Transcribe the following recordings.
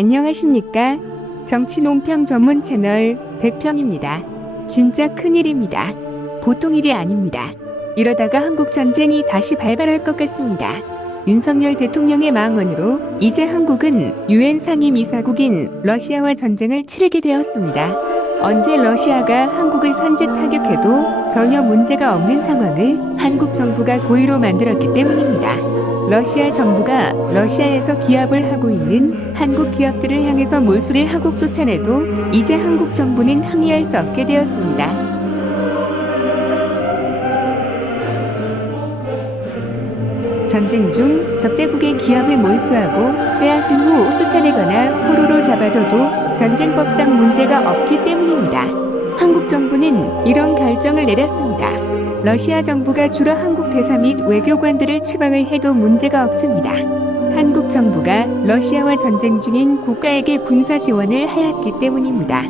안녕하십니까? 정치 논평 전문 채널 백평입니다. 진짜 큰일입니다. 보통 일이 아닙니다. 이러다가 한국 전쟁이 다시 발발할 것 같습니다. 윤석열 대통령의 망언으로 이제 한국은 유엔 상임이사국인 러시아와 전쟁을 치르게 되었습니다. 언제 러시아가 한국을 선제 타격해도 전혀 문제가 없는 상황을 한국 정부가 고의로 만들었기 때문입니다. 러시아 정부가 러시아에서 기업을 하고 있는 한국 기업들을 향해서 몰수를 하고 쫓아내도 이제 한국 정부는 항의할 수 없게 되었습니다. 전쟁 중 적대국의 기업을 몰수하고 빼앗은 후 쫓아내거나 포로로 잡아둬도 전쟁법상 문제가 없기 때문입니다. 한국 정부는 이런 결정을 내렸습니다. 러시아 정부가 주로 한국 대사 및 외교관들을 추방을 해도 문제가 없습니다. 한국 정부가 러시아와 전쟁 중인 국가에게 군사 지원을 하였기 때문입니다.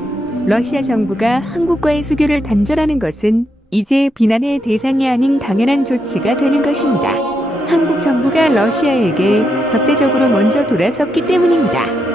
러시아 정부가 한국과의 수교를 단절하는 것은 이제 비난의 대상이 아닌 당연한 조치가 되는 것입니다. 한국 정부가 러시아에게 적대적으로 먼저 돌아섰기 때문입니다.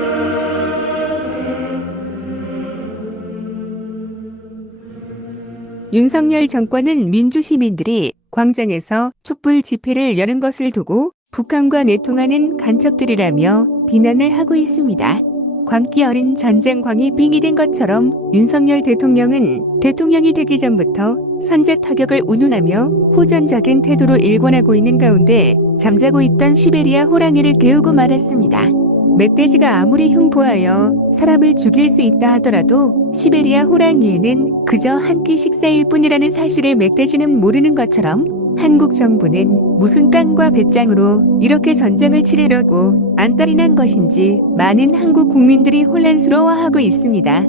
윤석열 정권은 민주시민들이 광장에서 촛불 집회를 여는 것을 두고 북한과 내통하는 간첩들이라며 비난을 하고 있습니다. 광기 어린 전쟁광이 빙이 된 것처럼 윤석열 대통령은 대통령이 되기 전부터 선제 타격을 운운하며 호전적인 태도로 일관하고 있는 가운데 잠자고 있던 시베리아 호랑이를 깨우고 말았습니다. 멧돼지가 아무리 흉포하여 사람을 죽일 수 있다 하더라도 시베리아 호랑이에는 그저 한 끼 식사일 뿐이라는 사실을 멧돼지는 모르는 것처럼 한국 정부는 무슨 깡과 배짱으로 이렇게 전쟁을 치르려고 안달이 난 것인지 많은 한국 국민들이 혼란스러워하고 있습니다.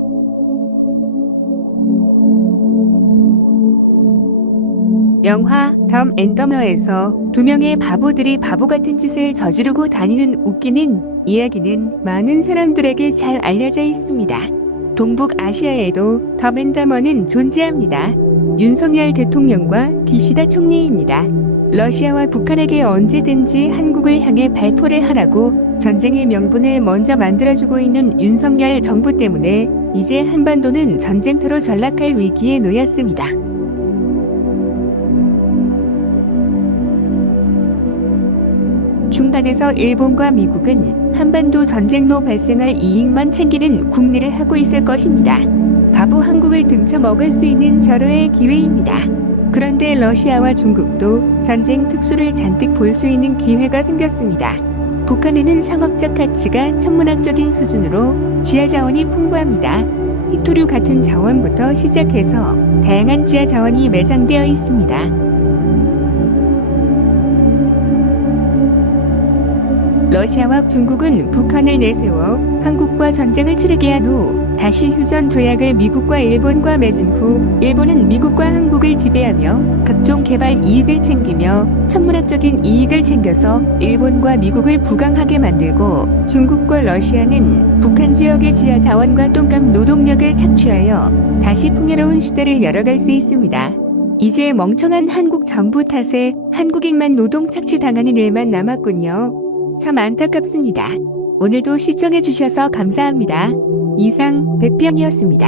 영화 덤 앤 더머에서 두 명의 바보들이 바보 같은 짓을 저지르고 다니는 웃기는 이야기는 많은 사람들에게 잘 알려져 있습니다. 동북아시아에도 덤 앤 더머는 존재합니다. 윤석열 대통령과 기시다 총리입니다. 러시아와 북한에게 언제든지 한국을 향해 발포를 하라고 전쟁의 명분을 먼저 만들어주고 있는 윤석열 정부 때문에 이제 한반도는 전쟁터로 전락할 위기에 놓였습니다. 중단에서 일본과 미국은 한반도 전쟁로 발생할 이익만 챙기는 국리를 하고 있을 것입니다. 바보 한국을 등쳐먹을 수 있는 절호의 기회입니다. 그런데 러시아와 중국도 전쟁 특수를 잔뜩 볼 수 있는 기회가 생겼습니다. 북한에는 상업적 가치가 천문학적인 수준으로 지하 자원이 풍부합니다. 히토류 같은 자원부터 시작해서 다양한 지하 자원이 매장되어 있습니다. 러시아와 중국은 북한을 내세워 한국과 전쟁을 치르게 한 후 다시 휴전 조약을 미국과 일본과 맺은 후 일본은 미국과 한국을 지배하며 각종 개발 이익을 챙기며 천문학적인 이익을 챙겨서 일본과 미국을 부강하게 만들고 중국과 러시아는 북한 지역의 지하 자원과 똥감 노동력을 착취하여 다시 풍요로운 시대를 열어갈 수 있습니다. 이제 멍청한 한국 정부 탓에 한국인만 노동 착취당하는 일만 남았군요. 참 안타깝습니다. 오늘도 시청해주셔서 감사합니다. 이상 백평이었습니다.